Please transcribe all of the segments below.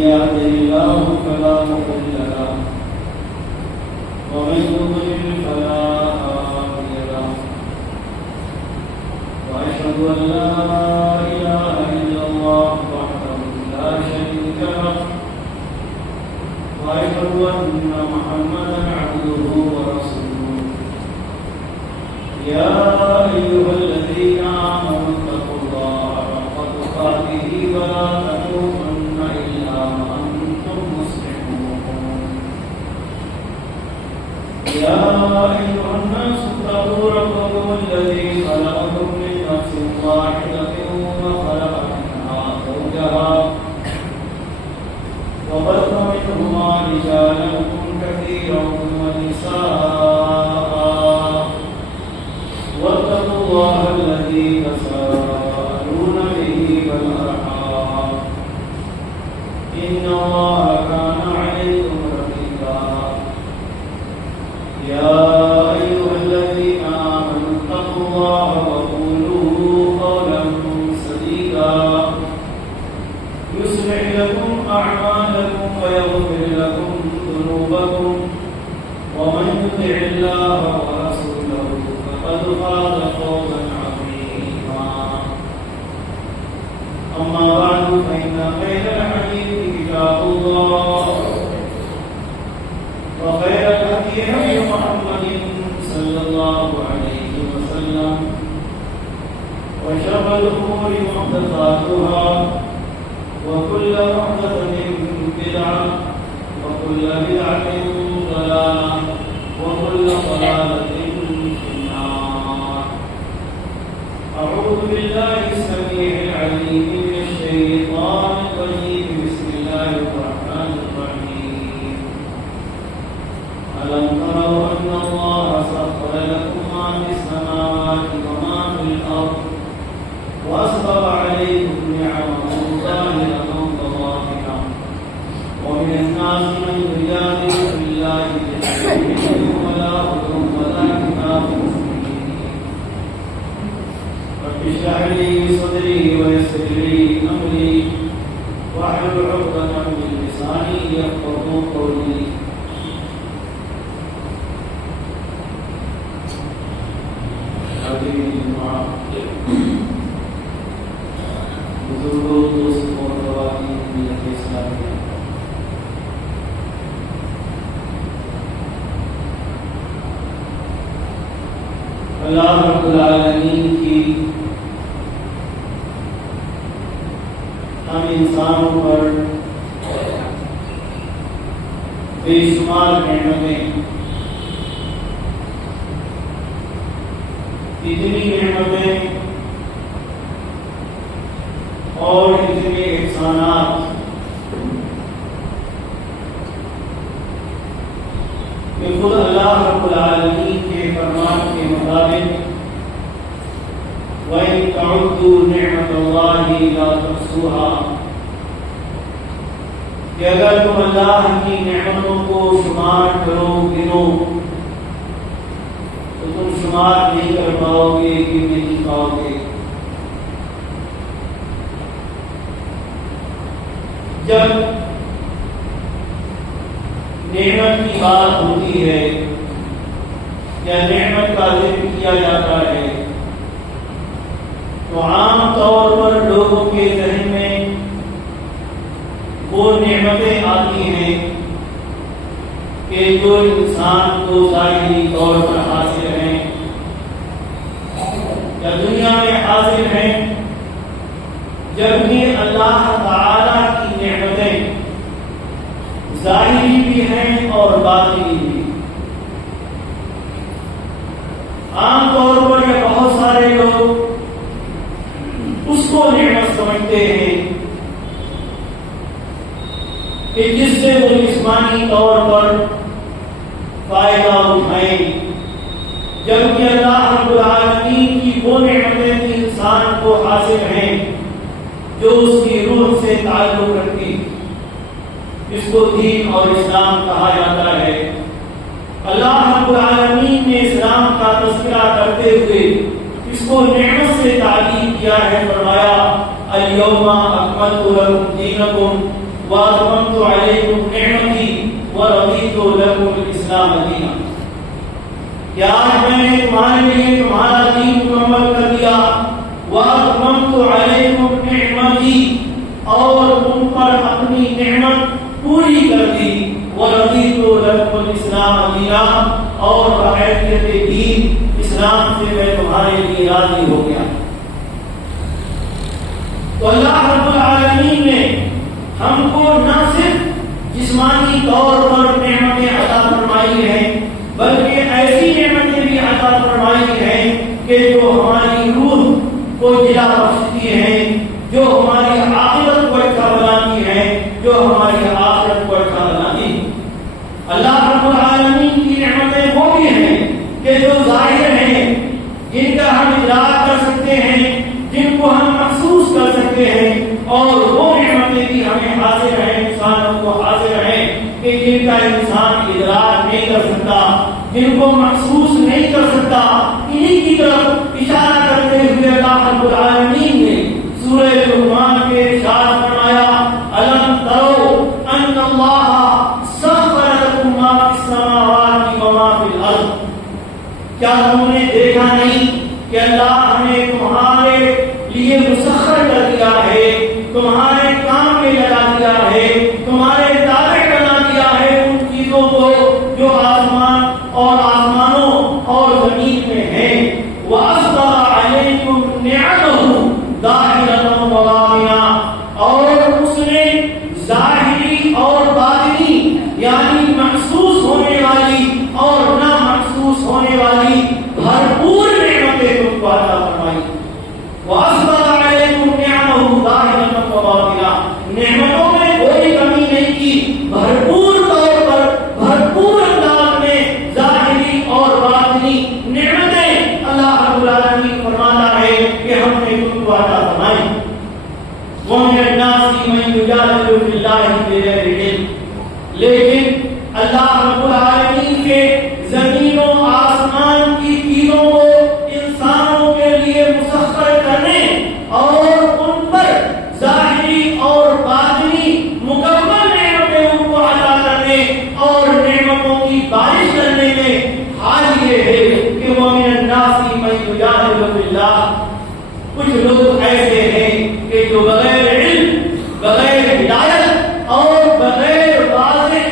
يهده الله فلا مضل له ومن يضلل فلا هادي له وأشهد أن لا إله إلا الله وحده لا شريك له وأشهد أن محمدا عبده ورسوله يا أيها الذين آمنوا اتقوا الله حق تقاته ولا تموتن إلا وأنتم مسلمون يا أيها الناس اتقوا ربكم الذي خلقكم من نفس واحدة وخلق منها زوجها وبث منهما رجالا كثيرا ونساء واتقوا الله الذي تساءلون به والأرحام إن الله كان عليكم رقيبا يا أيها الذين آمنوا اتقوا الله وقولوا قولا سديدا يصلح لكم أعمالكم ويغفر لكم ذنوبكم ومن يطع الله ورسوله فقد فاز فوزا عظيما أما بعد فإن خير الحديث كتاب الله وخير الهدي هدي محمد صلى الله عليه وسلم وشر الأمور محدثاتها وكل محدثة بدعة وكل بدعة ضلالة وكل ضلالة في النار. أعوذ بالله السميع العليم من الشيطان الرجيم. بسم الله الرحمن الرحيم. ألم تروا أن الله سخر لكم ما في السماوات وما في الأرض وأسبغ عليكم نعمه ظاهرة وباطنة ومن الناس من يجادل في الله بغير ولا هدى ولا كتاب مبين. رب اشرح لي صدري ويسر لي أمري واحلل عقدة من لساني يفقهوا قولي. بزرگوں دوست اور خواتین ملت اسلامیہ، اللہ رب العالمین کی ہم انسانوں پر بے شمار نعمتیں، اتنی نعمتیں اور اتنے احسانات کہ خود اللہ رب العالمین کے فرمان کے مطابق وَإِن تَعُدُّوا نِعْمَةَ اللَّهِ لَا تُحْصُوهَا، کہ اگر تم اللہ کی نعمتوں کو شمار کرو، گنو، تو تم شمار نہیں کر پاؤ گے، گن نہیں پاؤ گے۔ جب نعمت کی بات ہوتی ہے یا نعمت کا ذکر کیا جاتا ہے تو عام طور پر لوگوں کے ذہن میں وہ نعمتیں آتی ہیں کہ جو انسان کو ظاہری طور پر حاصل ہیں یا دنیا میں حاصل ہیں، جبکہ اللہ تعالی کی نعمتیں ظاہری بھی ہیں اور باطنی بھی۔ عام طور پر یہ بہت سارے لوگ اس کو نعمت سمجھتے ہیں کہ جس سے وہ جسمانی طور پر فائدہ اٹھائیں، جبکہ اللہ رب العالمین کی وہ نعمتیں انسان کو حاصل ہیں جو اس کی روح سے تعلق رکھتی، اس کو دین اور اسلام کہا جاتا ہے۔ اللہ رب العالمین نے اسلام کا تذکرہ کرتے ہوئے اس کو نعمت سے تعلیم کیا ہے، فرمایا الیوم اکملت لکم دینکم وَأَتْمَمْتُ عَلَيْكُمْ نِعْمَتِي وَرَضِيتُ لَكُمُ الْإِسْلَامَ دِينًا. کہ آج میں نے تمہارے لیے تمہارا دین مکمل کر دیا. وَأَتْمَمْتُ عَلَيْكُمْ نِعْمَتِي اور تم پر اپنی نعمت پوری کر دی. وَرَضِيتُ لَكُمُ الْإِسْلَامَ دِينًا اور بحیثیت دین اسلام سے میں تمہارے لیے راضی ہو گیا. تو اللہ رب العالمین نے ہم کو نہ صرف جسمانی طور پر نعمتیں عطا فرمائی ہیں بلکہ ایسی نعمتیں بھی عطا فرمائی ہیں کہ جو ہماری روح کو جلا بخشتی ہیں, جو ہماری عاقبت کو اچھا بناتی ہیں, جو ہماری آخرت کو اچھا بناتی ہیں. اللہ رب العالمین کی نعمتیں وہ بھی ہیں کہ جو ظاہر ہیں, جن کا ہم ادراک کر سکتے ہیں, جن کو ہم محسوس کر سکتے ہیں, اور وہ نعمتیں بھی ہمیں حاضر ہیں, انسانوں کو حاضر ہیں کہ جن کا انسان ادراک نہیں کر سکتا, جن کو محسوس نہیں کر سکتا. انہی کی طرف اشارہ کرتے ہوئے اللہ رب العالمین نے سورہ لقمان کے ارشاد فرمایا الم تروا ان اللہ سخر لكم ما فی السماوات وما فی الارض. کیا تم نے دیکھا نہیں کہ اللہ نے تمہارے لیے مسخر کر دیا ہے, تمہارے کام میں لگا دیا ہے, تمہارے تابع بنا دیا ہے ان چیزوں کو جو آسمان اور آسمانوں اور زمین میں ہیں. وَأَسْبَغَ عَلَيْكُمْ نِعَمَهُ ظَاهِرَةً وَبَاطِنًا اور اس نے ظاہری اور باطنی یعنی محسوس ہونے والی اور نہ محسوس ہونے والی بھرپور نعمتیں تم کو عطا فرمائی. وَأَسْبَغَ عَلَيْكُمْ نِعَمَهُ ظَاهِرَةً وَبَاطِنًا نعمتوں میں کوئی کمی نہیں کی, بھرپور طور پر بھرپور انداز میں ظاہری اور باطنی نعمتیں اللہ رب العالمین فرماتا ہے کہ ہم نے تم کو عطا فرمائی. وَمِنَ النَّاسِ مَن يُجَادِلُ فِي اللَّهِ بِغَيْرِ عِلْمٍ لیکن اللہ رب العالمین کے زمین و آسمان کی چیزوں کو انسانوں کے لیے مسخر کرنے اور ان پر ظاہری اور باطنی مکمل نعمتیں ان کو عطا کرنے اور نعمتوں کی بارش کرنے میں حال یہ ہے کہ وَمِنَ النَّاسِ مَن يُجَادِلُ فِي اللَّهِ کچھ لوگ ایسے ہیں کہ جو بغیر علم, بغیر ہدایت اور بغیر واضح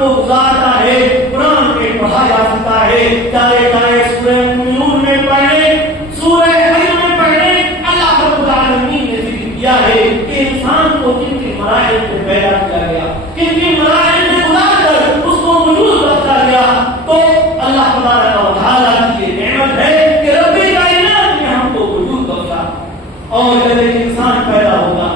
کو گزارتا ہے قرآن میں پڑھا جا سکتا ہے، چاہے سورہ نور میں پڑھے، سورہ حج میں پڑھے، اللہ رب العالمین نے ذکر کیا ہے کہ انسان کو کن کے مراحل سے پیدا کیا گیا، کن کے مراحل سے گزار کر اس کو وجود بخشا گیا. تو اللہ تبارک و تعالیٰ کی یہ نعمت ہے کہ رب کائنات نے ہم کو وجود بخشا. اور جب ایک انسان پیدا ہوگا،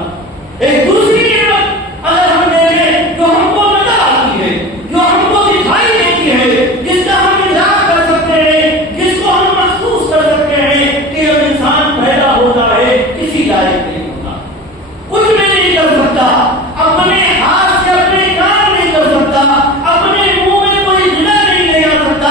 ایک دوسری نعمت اگر ہم دیکھیں جو ہم کو نظر آتی ہے، جو ہم کو دکھائی دیتی ہے، جس کا ہم ادراک کر سکتے ہیں، جس کو ہم محسوس کر سکتے ہیں کہ جب انسان پیدا ہوتا ہے کسی لائق نہیں ہوتا، کچھ بھی نہیں کر سکتا، اپنے ہاتھ سے اپنے کام نہیں کر سکتا، اپنے منہ میں کوئی غذا نہیں لے جا سکتا،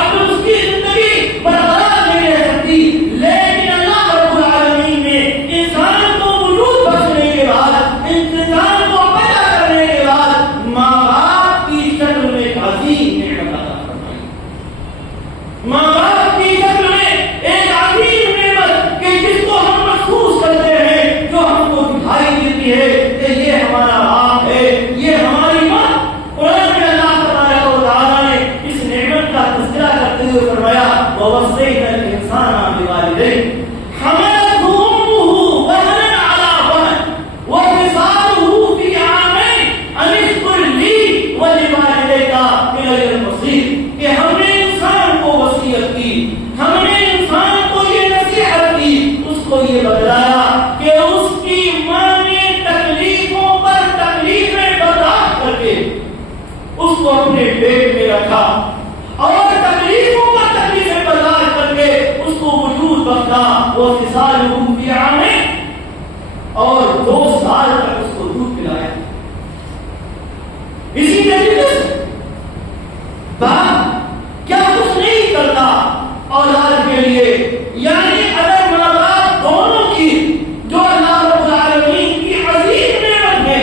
اپنی اس کی زندگی برقرار نہیں رہ سکتی. لیکن اللہ رب العالمین نے انسان کو وجود بخشنے کے بعد، انسان کو پیدا کرنے کے بعد ماں باپ کی شکل میں ایک عظیم نعمت عطا فرمائی. ماں باپ کی شکل میں ایک عظیم نعمت کہ جس کو ہم محسوس کرتے ہیں، جو ہم کو دکھائی دیتی ہے کہ یہ ہمارا باپ ہے، یہ ہماری ماں. قرآن میں اللہ تبارک و تعالیٰ نے اس نعمت کا تذکرہ کرتے ہوئے فرمایا وَوَصَّيْنَا الْإِنسَانَ بِوَالِدَيْهِ حَمَلَتْهُ أُمُّهُ وَهْنًا عَلَىٰ وَهْنٍ وَفِصَالُهُ فِي عَامَيْنِ أَنِ اشْكُرْ لِي وَلِوَالِدَيْكَ إِلَيَّ الْمَصِيرُ. کہ ہم نے انسان کو وصیت کی، ہم نے انسان کو یہ نصیحت کی، اس کو یہ بتلایا کہ اس کی ماں نے تکلیفوں پر تکلیفیں برداشت کر کے اس کو اپنے پیٹ میں رکھا، اور تکلیفوں پر تکلیفیں برداشت کر کے اس کو وجود بخشا. وہ فصالہ فی عامین، اور 2 سال تک اس کو دودھ پلایا. اسی طریقے سے باپ کیا کچھ نہیں کرتا اولاد کے لیے. یعنی اگر ماں باپ دونوں کی جو اللہ رب العالمین کی عظیم نعمت ہے،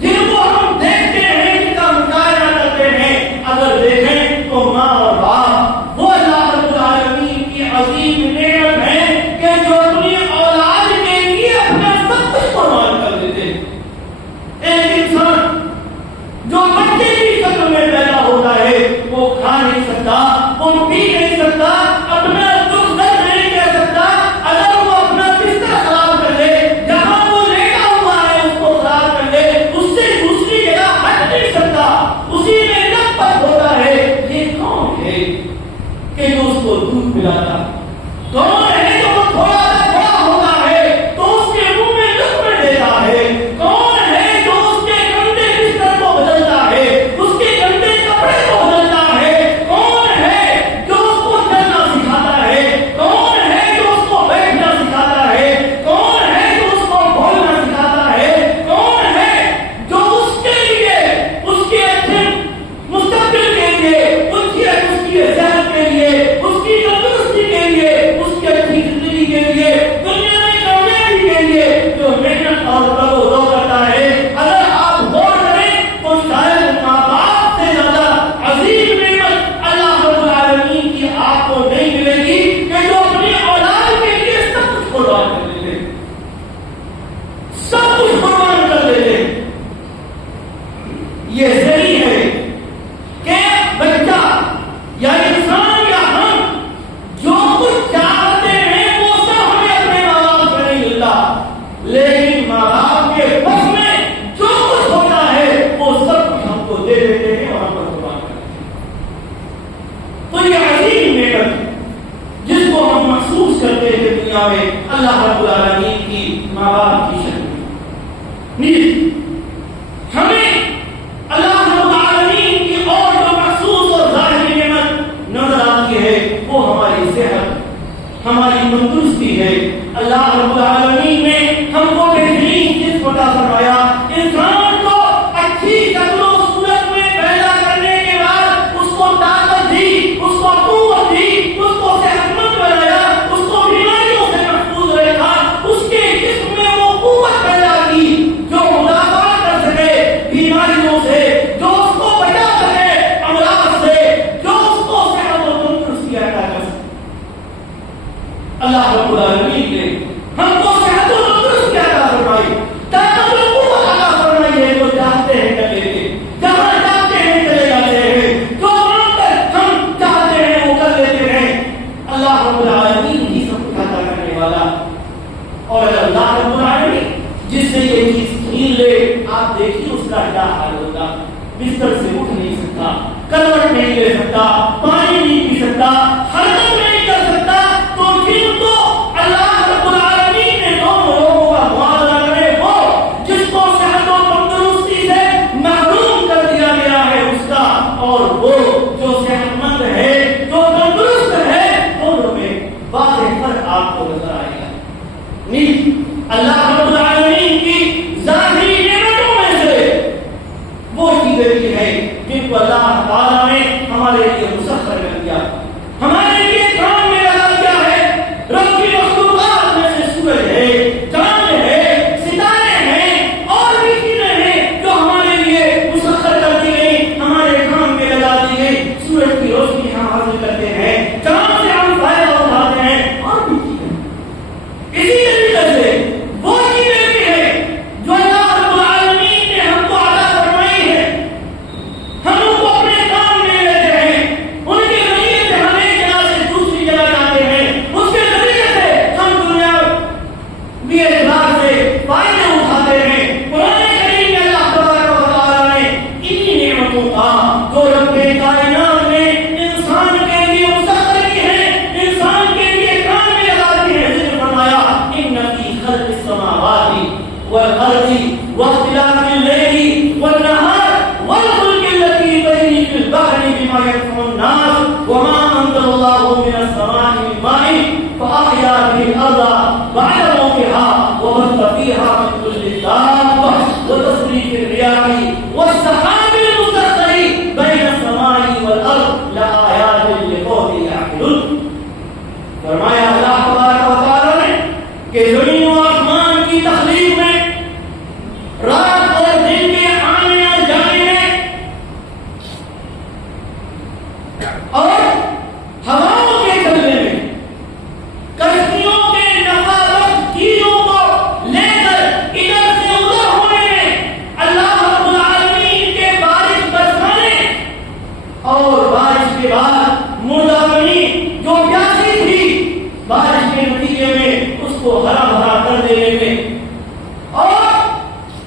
جن کو ہم دیکھتے ہیں، جن کا مشاہدہ کرتے ہیں، اگر دیکھیں تو ماں اور باپ وہ اللہ رب العالمین کی عظیم نعمت ہے کہ جو اپنی اولاد کے لیے اپنا سب کچھ قربان کر دیتے ہیں. ایک انسان جو بچے کی شکل میں پیدا ہوتا ہے، وہ کھا نہیں سکتا، وہ پی نہیں سکتا، اپنا دکھ درد نہیں کہہ سکتا. اگر وہ اپنا بستر خراب کر لے، جہاں وہ لیٹا ہوا ہے اس کو خراب کر لے، اس سے دوسری جگہ ہٹ نہیں سکتا، اسی میں لت پت ہوتا ہے. یہ کون ہے کہ جو اس کو دودھ پلاتا؟ کون ہے جو وہ تھوڑا سا بڑا ہوتا ہے تو اس کے منہ میں لقمے دیتا ہے؟ کون ہے جو اس کے گندے بستر کو بدلتا ہے، اس کے گندے کپڑے کو بدلتا ہے؟ کون ہے جو اس کو چلنا سکھاتا ہے؟ کون ہے جو اس کو بیٹھنا سکھاتا ہے؟ کون ہے جو اس کو بولنا سکھاتا ہے؟ کون ہے جو اس کے لیے، اس کے اچھے مستقبل کے لیے، اس کی صحت کے لیے، اس کی تندرستی کے لیے، اس کی اچھی زندگی کے لیے، دنیا میں کامیابی کے لیے جو محنت اور تگ و دو کرتا ہے؟ اگر آپ غور کریں تو شاید ماں باپ سے زیادہ عظیم نعمت اللہ رب العالمین کی آپ کو نہیں ملے گی کہ جو اپنی اولاد کے لیے سب کچھ قربان کر دیتے، سب کچھ قربان کر دیتے. یہ صحیح ہے کہ بچہ یا انسان یا ہم جو کچھ چاہتے ہیں وہ سب ہمیں اپنے ماں باپ سے نہیں ملتا، لیکن ماں باپ کے بس میں جو کچھ ہوتا ہے وہ سب کچھ ہم کو دے دیتے ہیں اور ہم پر قربان کرتے ہیں. تو یہ عظیم نعمت جس کو ہم محسوس کرتے ہیں دنیا میں اللہ رب العالمین کی ماں باپ کی شکل میں. ہمیں اللہ رب العالمین کی اور جو محسوس اور ظاہری نعمت نظر آتی ہے وہ ہماری صحت، ہماری تندرستی ہے. اللہ رب العالمین نے ہم کو بہترین چیز عطا فرمایا. انسان کو اچھی شکل و صورت میں پیدا کرنے کے بعد اس کو طاقت دی، اس کو قوت دی، اس کو صحت مند بنایا، اس کو بیماریوں سے محفوظ رکھا، اس کے جسم میں وہ قوت اور وہ جو صحت مند ہے، جو تندرست ہے، دونوں میں واضح فرق آپ کو نظر آئے گا۔ اللہ رب العالمین کی ظاہری نعمتوں میں سے وہ چیزیں بھی ہیں جن کو اللہ تعالیٰ نے ہمارے لیے مسخر کر دیا، ہمارے لیے کام میں لگا دیا ہے۔ رب کی مخلوقات میں سے سورج ہے، چاند ہے، ستارے ہیں، اور بھی چیزیں ہیں جو ہمارے لیے مسخر کر دی گئی، ہمارے کام میں لگا دی گئی۔ سورج کی روشنی ہم حاصل کرتے ہیں، چاند سے ہم فائدہ اٹھاتے ہیں، اور بھی چیزیں۔ اسی طریقے سے وہ چیزیں بھی ہیں جو اللہ رب العالمین نے ہم کو عطا فرمائی ہے، ہم ان کو اپنے کام میں لیتے ہیں، ان کے ذریعے سے ہم ایک جگہ سے دوسری جگہ جاتے ہیں، اس کے ذریعے سے ہم دنیا بھی اعتبار سے فائدے اٹھاتے ہیں۔ قرآن کریم میں اللہ تبارک و تعالیٰ نے انہی نعمتوں کا جو رب کائنات نے انسان کے لیے مسخر کی ہے، انسان کے لیے کام میں لگا دی ہے، ذکر فرمایا ان فی خلق السماوات والارض واختلاف الليل والنهار والفلك التي تجري في البحر بما ينفع الناس وما انزل الله من السماء من ماء فاحيا به الارض بعد موتها وبث فيها من كل دابة وتصريف الرياح والسحاب المسخر بين السماء والارض لآيات لقوم يعقلون۔ فرمایا اللہ تبارک و تعالیٰ نے کہ زمین و آسمان کی تخلیق میں، رات اور دن کے آنے اور جانے میں، اور ہواؤں کے چلنے میں، کشتیوں کے نفع بخش چیزوں کو لے کر ادھر سے ادھر ہونے میں، اللہ رب العالمین کے بارش برسانے اور بارش کے بعد مردہ زمین جو پیاسی تھی، بارش کے نتیجے میں اس کو ہرا بھرا کر دینے میں، اور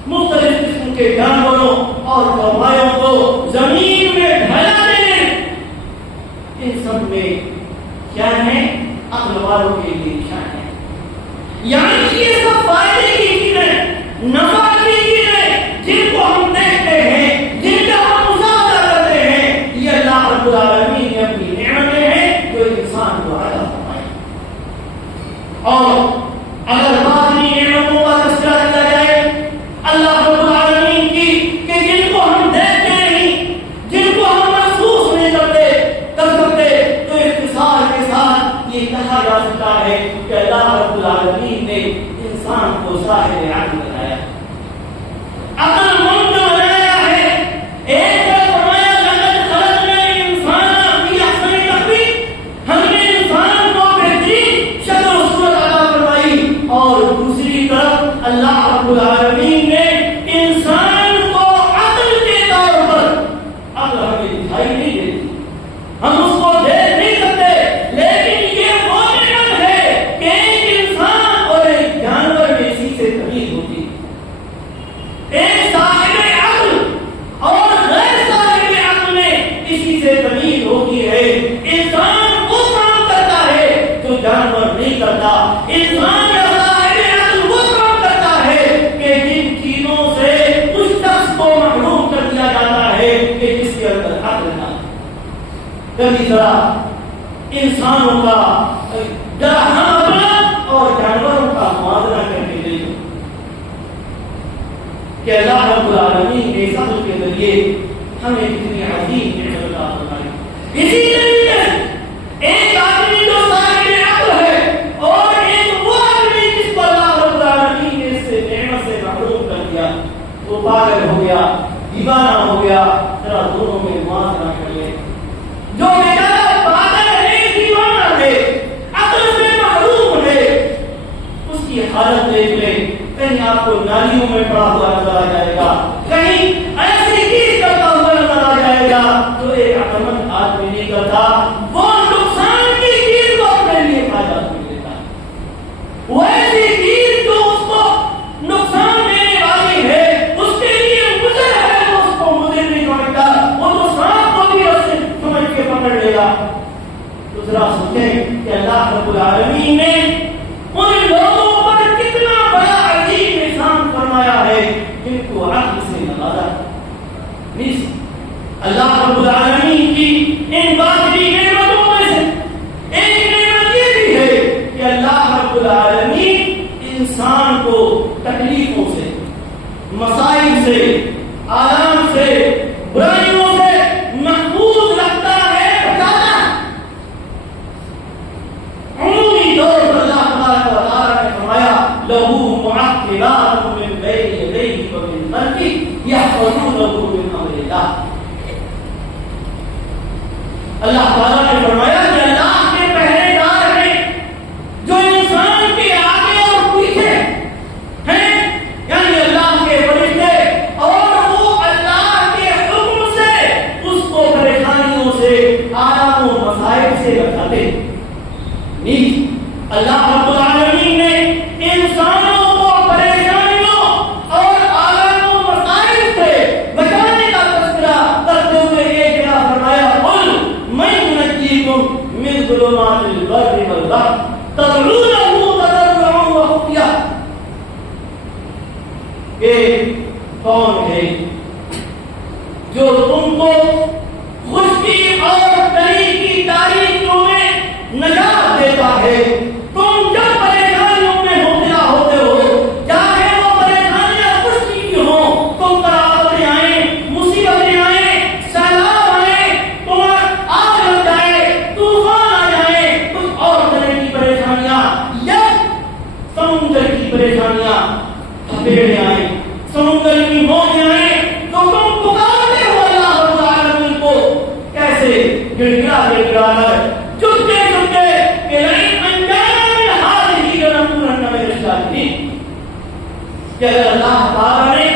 مختلف قسم کے جانوروں اور چوپایوں کو زمین میں ڈھلا دینے، ان سب میں کیا ہے؟ عقل والوں کے لیے کیا ہے؟ یعنی یہ سب فائدے کی چیزیں، نفع کی چیزیں جن کو ہم دیکھتے ہیں، جن کا ہم مشاہدہ کرتے ہیں، یہ اللہ رب العالمین نے اپنی نعمتیں ہیں جو انسان کو عطا فرمائی۔ اور اگر باطنی نعمتوں کا تذکرہ کیا جائے اللہ رب العالمین کی کہ جن کو ہم دیکھتے نہیں، جن کو ہم محسوس نہیں کر سکتے، تو اختصار کے ساتھ یہ کہا جا سکتا ہے کہ اللہ رب العالمین نے انسان کو صاحب عقل بنایا، عقل مند بنایا ہے۔ ایک طرف فرمایا لقد خلقنا الانسان فی احسن تقویم، ہم نے انسان کو بہترین شکل و صورت عطا فرمائی، اور دوسری طرف اللہ رب العالمین نے انسان کو عقل کے طور پر، عقل ہمیں دکھائی نہیں دیتی، ہم اس کو دیکھ نہیں سکتے، لیکن یہ وہ نعمت ہے کہ ایک انسان اور ایک جانور میں اسی سے تمیز ہوتی ہے، ایک صاحب عقل اور غیر صاحب عقل میں اسی سے تمیز ہوتی ہے۔ انسان وہ کام کرتا ہے جو جانور نہیں کرتا، انسان یا صاحب عقل وہ کام کرتا ہے کہ جن چیزوں سے اس شخص کو محروم کر دیا جاتا ہے کہ جس کے اندر عقل نہ۔ کبھی ذرا انسانوں کا ذرا ہم اپنا اور جانوروں کا موازنہ کرنے کے لیے کہ اللہ رب العالمین نے اس عقل کے ذریعے ہمیں کتنی عظیم نعمت عطا فرمائی۔ اسی طریقے سے ایک آدمی جو صاحب عقل ہے اور ایک وہ آدمی جس کو اللہ رب العالمین نے اس سے نعمت سے محروم کر دیا، وہ پاگل ہو گیا، دیوانہ ہو گیا، ذرا دونوں میں موازنہ کر لیں۔ جو بیچارہ پاگل ہے، دیوانہ ہے، عقل سے محروم ہے، اس کی حالت دیکھ لیں، کہیں آپ کو نالیوں میں پڑا ہوا نظر آ جائے گا، کہیں ایسی چیز کرتا ہوا نظر آ جائے گا جو ایک عقلمند آدمی نہیں کرتا۔ وہ نقصان کی چیز کو اپنے لیے فائدہ سمجھ لیتا ہے، وہ ایسی چیز جو اس کو نقصان دینے والی ہے، اس کے لیے مضر ہے، وہ اس کو مضر نہیں سمجھتا، وہ تو سانپ کو بھی اسے سمجھ کے پکڑ لے گا۔ تو ذرا سوچیں کہ اللہ رب العالمین نے ان لوگوں پر کتنا بڑا عظیم احسان فرمایا ہے جن کو عقل سے نوازا العالمین کی ان باقی نعمتوں میں سے ایک نعمت یہ بھی ہے کہ اللہ رب العالمین انسان کو تکلیفوں سے، مسائل سے، آرام سے، برائیوں سے محفوظ رکھتا ہے، بچاتا ہے۔ عمومی طور پر اللہ تبارک و تعالیٰ نے فرمایا لَهُ مُعَقِّبَاتٌ مِّن بَيْنِ يَدَيْهِ وَمِن خَلْفِهِ يَحْفَظُونَهُ مِنْ أَمْرِ اللَّهِ۔ اللہ تعالیٰ نے فرمایا کہ اللہ کے پہرے دار ہیں جو انسان کے آگے اور پیچھے ہیں، یعنی اللہ کے فرشتے، اور وہ اللہ کے حکم سے اس کو پریشانیوں سے، آرام و مسائل سے بچاتے ہیں۔ اللہ رب العالمین نے انسانوں کو پریشانیوں اور آرام و مسائل سے بچانے کا تذکرہ کرتے ہوئے ایک جگہ فرمایا قل من ينجيكم من ظلمات البر والبحر تدعونه تضرعا وخفيا۔ یہ کون ہے جو تم کو خشکی اور تری کی تاریکیوں میں نجات دیتا ہے؟ تم جب پریشانیوں میں مبتلا ہوتے ہو، چاہے وہ پریشانیاں خشکی کی ہوں، تم پر آفتیں آئیں، مصیبتیں آئیں، سیلاب آئیں، تمہیں آگ لگ جائے، طوفان آ جائے، کچھ اور طرح کی پریشانیاں، یا سمندر کی پریشانیاں، تھپیڑیں آئیں، سمندر کی موجیں آئیں، تو تم پکارتے ہو اللہ رب العالمین کو کیسے گڑگڑا گڑگڑا کر، چپکے چپکے کہ لئن انجانا من هذه لنكونن من الشاکرین۔ کہ اگر اللہ تعالیٰ نے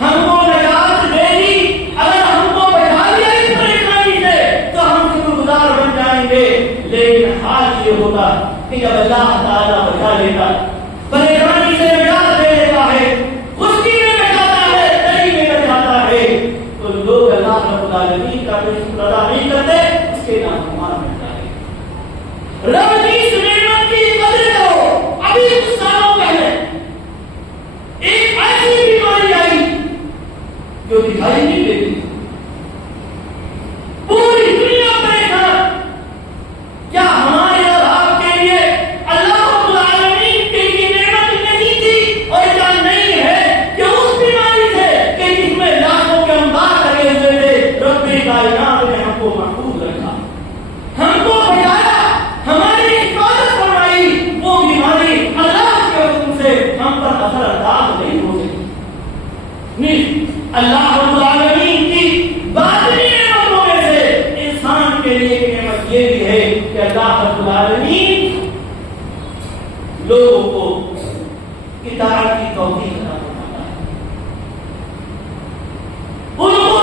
ہم کو نجات دے دی، اگر ہم کو بچا لیا اس پریشانی سے، تو ہم شکر گزار بن جائیں گے۔ لیکن حال یہ ہوتا کہ جب اللہ تعالیٰ بچا لیتا، پریشانی سے نجات دے دیتا ہے، خشکی میں بچاتا ہے، تری میں بچاتا ہے، تو لوگ اللہ رب العالمین کا کوئی شکر ادا نہیں کرتے، اس کے نافرمان بنتا ہے۔ رب کی اس نعمت کی قدر کرو۔ ابھی کچھ سالوں پہلے ایک ایسی بیماری آئی جو دکھائی نہیں دیتی، پوری دنیا پریشان۔ کیا ہمارے اور آپ کے لیے اللہ رب العالمین کی یہ نعمت نہیں تھی، اور کیا نہیں ہے کہ اس بیماری سے کہ جس میں لاکھوں کے انبار لگے ہوئے تھے، رب کائنات نے ہم کو محفوظ رکھا، ہم کو بچایا، ہماری حفاظت فرمائی، وہ بیماری اللہ کے حکم سے ہم پر اثر انداز نہیں ہو سکی۔ اللہ رب العالمین کی باطنی نعمتوں میں سے انسان کے لیے ایک نعمت یہ بھی ہے کہ اللہ رب العالمین لوگوں کو اطاعت کی توفیق عطا فرماتا ہے، ان کو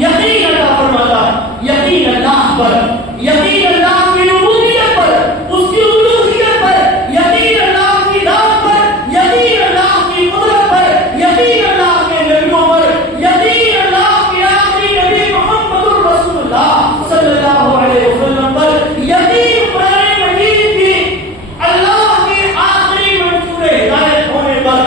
یقین عطا فرماتا ہے، یقین اللہ پر، یقین اللہ کی ربوبیت پر، اس کی الوہیت پر، یقین اللہ کی ذات پر، یقین اللہ کی قدرت پر، یقین اللہ کے نبیوں پر، یقین اللہ کے آخری نبی محمد رسول اللہ صلی اللہ علیہ وسلم پر، یقین قرآن مجید کی اللہ کی آخری منصور ہدایت ہونے پر،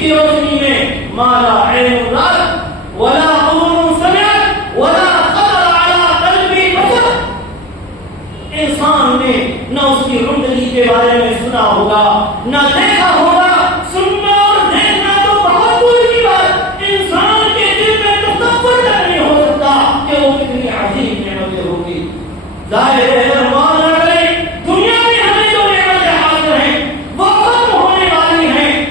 کی روشنی میں ما لا عین رأت ولا اذن سمعت ولا خطر علی قلب بشر، انسان نے نہ اس کی زندگی کے بارے میں سنا ہوگا نہ دیکھا ہوگا، سننا اور دیکھنا تو بہت دور کی بات، انسان کے دل میں تصور تک نہیں ہو سکتا کہ وہ کتنی عظیم نعمتیں ہوگی۔ ظاہر ہے اگر معاف نہ کریں، دنیا میں ہمیں جو نعمتیں حاصل ہیں وہ ختم ہونے والی ہیں،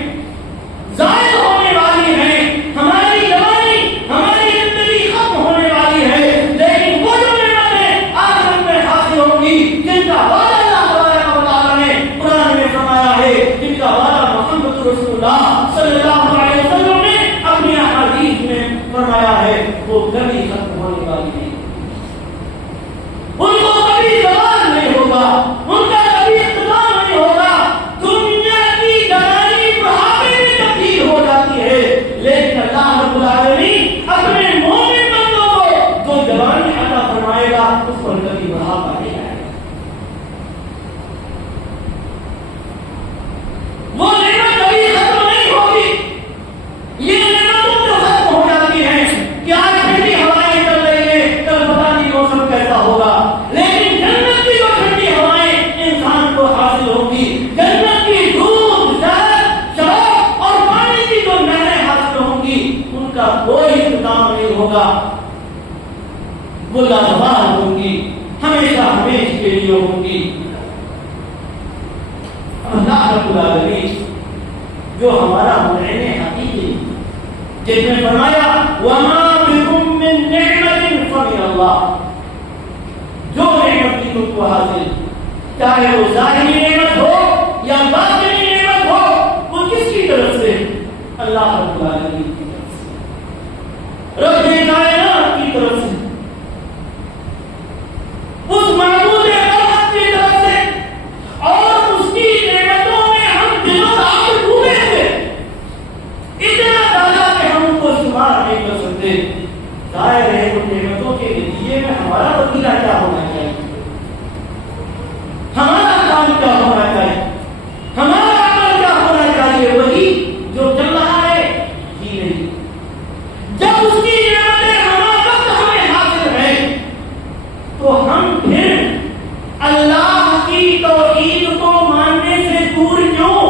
ضائع ہونے والی ہیں، ہماری جوانی ہماری زندگی ختم ہونے والی ہے، لیکن وہ جو نعمتیں آخرت میں حاصل ہوں گی جن کا وعدہ اللہ تبارک و تعالیٰ نے قرآن میں فرمایا ہے، جن کا وعدہ محمد رسول اللہ صلی اللہ علیہ وسلم نے اپنی احادیث میں فرمایا ہے، وہ کبھی ختم ہونے والی نہیں، ان کو کبھی زوال نہیں ہوگا، ان کا کبھی اختتام نہیں ہوگا۔ دنیا کی جوانی بڑھاپے میں تبدیل ہو جاتی ہے، لیکن اللہ رب العالمین اپنے مومن بندوں کو جو جوانی عطا فرمائے گا اس پر کبھی بڑھاپا نہیں آئے گا۔ وہ نعمت کبھی ختم نہیں ہوگی۔ یہ نعمتوں جو ختم ہو جاتی ہیں کہ آج ٹھنڈی ہوائیں چل رہی ہیں، کل پتہ نہیں موسم کیسا ہوگا، لیکن جنت کی جو ٹھنڈی ہوائیں انسان کو حاصل ہوں گی، جنت کی دودھ شہد شراب اور پانی کی جو نہریں حاصل ہوں گی ان کا کوئی اختتام نہیں ہوگا، وہ لازوال ہوں گی، ہمیشہ ہمیشہ کے لیے ہوں گی۔ اللہ رب العالمین جو ہمارا منعم حقیقی جس نے فرمایا وما بكم من نعمت فمن اللہ، جو نعمت کی تم کو حاصل چاہے وہ ظاہری نعمت ہو یا باطنی نعمت ہو، وہ کس کی طرف سے؟ اللہ رب العالمین کی طرف سے، رب کائنات کی طرف سے، اس معبود برحق کی طرف سے، اور اس کی نعمتوں میں ہم دنوں رات ڈوبے تھے، اتنا زیادہ کہ ہم ان کو شمار نہیں کر سکتے۔ ظاہر ہے ان نعمتوں کے نتیجے میں ہمارا وسیلہ کیا ہونا چاہیے، ہمارا کام کیا ہونا چاہیے، ہمارا عمل کیا ہونا چاہیے، وہی جو چل رہا ہے ہی نہیں۔ جب اس کی نعمتیں ہمارا وقت ہمیں حاصل ہیں تو ہم پھر اللہ کی توحید کو ماننے سے دور کیوں؟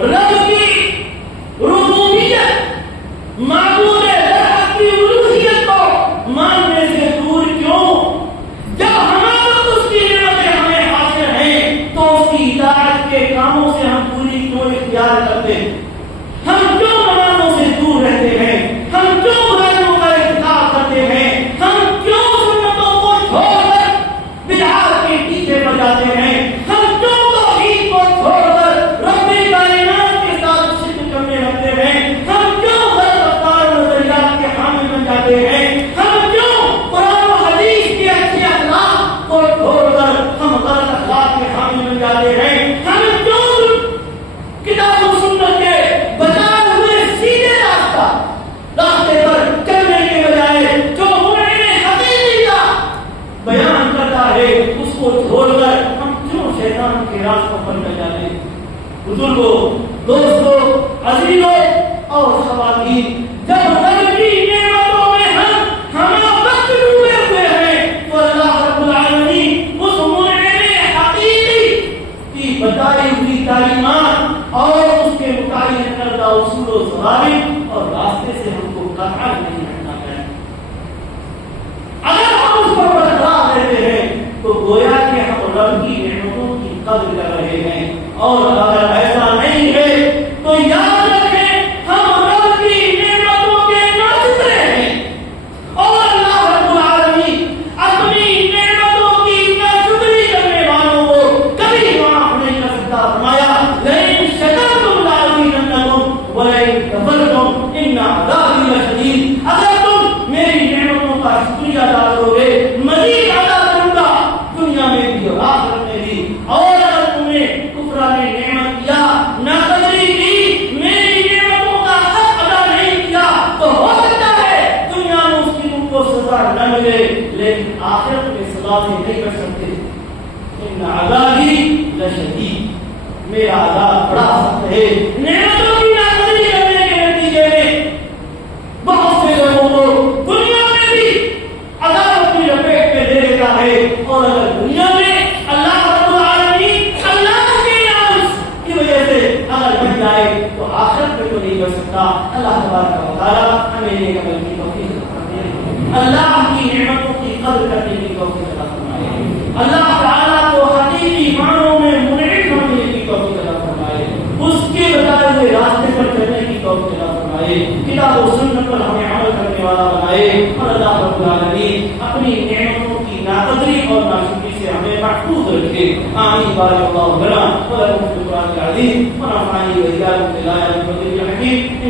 رب کی ربوبیت، معبود برحق کی الوہیت کو ماننے سے دور کیوں؟ جب ہمارا اس کی نعمتیں ہمیں حاصل ہیں تو اس کی اطاعت کے کاموں سے ہم پوری کیوں اختیار کرتے ہیں؟ ہم کیوں نمازوں سے دور رہتے ہیں؟ ہم کیوں برائیوں کا ارتکاب کرتے ہیں؟ ہم کیوں سنتوں کو چھوڑ کر بدعات کے پیچھے پڑ جاتے ہیں؟ ہم کیوں توحید کو چھوڑ کر رب کائنات کے ساتھ شرک کرنے لگتے ہیں؟ ہم کیوں غلط افکار و نظریات کے حامل بن جاتے ہیں؟ ہم کیوں قرآن و حدیث کے اچھے اخلاق کو چھوڑ کر ہم غلط اخلاق کے حامل بن جاتے ہیں؟ ہم کیوں کتاب و سنت کے بتائے ہوئے سیدھے راستے پر چلنے کے بجائے جو منعم حقیقی کا بیان کرتا ہے اس کو چھوڑ کر ہم کیوں شیطان کے راستوں پر چل جاتے ہیں؟ بزرگوں، دوستوں، عزیزوں اور خواتین، جب رب کی نعمتوں میں ہم وقت ڈوبے ہوئے ہیں تو اللہ رب العالمین اس منعم حقیقی کی بتائی ہوئی تعلیمات اور اس کے متعین کردہ اصول و ضوابط اور راستے سے ہم کو قطع نہیں ہٹنا چاہیے۔ اگر ہم اس پر برقرار رہتے ہیں تو گویا کہ ہم رب کی نعمتوں کی قدر کر رہے ہیں، اور اگر ایسا نہیں ہے تو یاد رکھیں ہم رب کی نعمتوں کے ناشکرے ہیں، اور اللہ رب العالمین اپنی نعمتوں کی ناشکری کرنے والوں کو کبھی معاف نہیں کر سکتا۔ فرمایا لئن شکرتم لأزیدنکم ولئن کفرتم ان عذابی لشدید، اگر تم میری نعمتوں کا شکریہ ادا کرو گے مزید ادا کروں گا دنیا میں بھی اور آخرت میں بھی، اور اگر تم نے کفران نعمت کیا، ناقدری کی، میری نعمتوں کا حق ادا نہیں کیا تو ہو سکتا ہے دنیا میں اس کی تم کو سزا نہ ملے، لیکن آخرت میں سزا سے نہیں کر سکتے۔ ان عذابی لشدید، میرا عذاب بڑا سخت حاصل ہے. نعمتوں کی ناقدری کرنے کے نتیجے میں بہت سے لوگوں کو دنیا میں بھی عذاب اپنی لپیٹ میں لے لیتا ہے. اور اگر دنیا میں اللہ رب العالمین اللہ کے نام کی وجہ سے اگر بن جائے تو آخرت میں تو نہیں بن سکتا. اللہ تبارک و تعالیٰ ہمیں نیک عمل کی توفیق عطا فرمائے. اللہ کی نعمتوں کی قدر کرنے کی توفیق عطا فرمائے. اللہ تعالیٰ کو حقیقی معنوں میں منعم ہونے کی توفیق عطا فرمائے. اس کے بتائے ہوئے راستے پر چلنے کی توفیق عطا فرمائے. کتاب و سنت پر ہمیں عمل کرنے والا بنائے. اور اللہ رب العالمین اپنی نعمتوں کی ناقدری اور ناشکری سے ہمیں محفوظ رکھے. آمین. بارک اللہ لنا ولکم فی القرآن العظیم ونفعني وإياكم بالآيات والذكر الحكيم.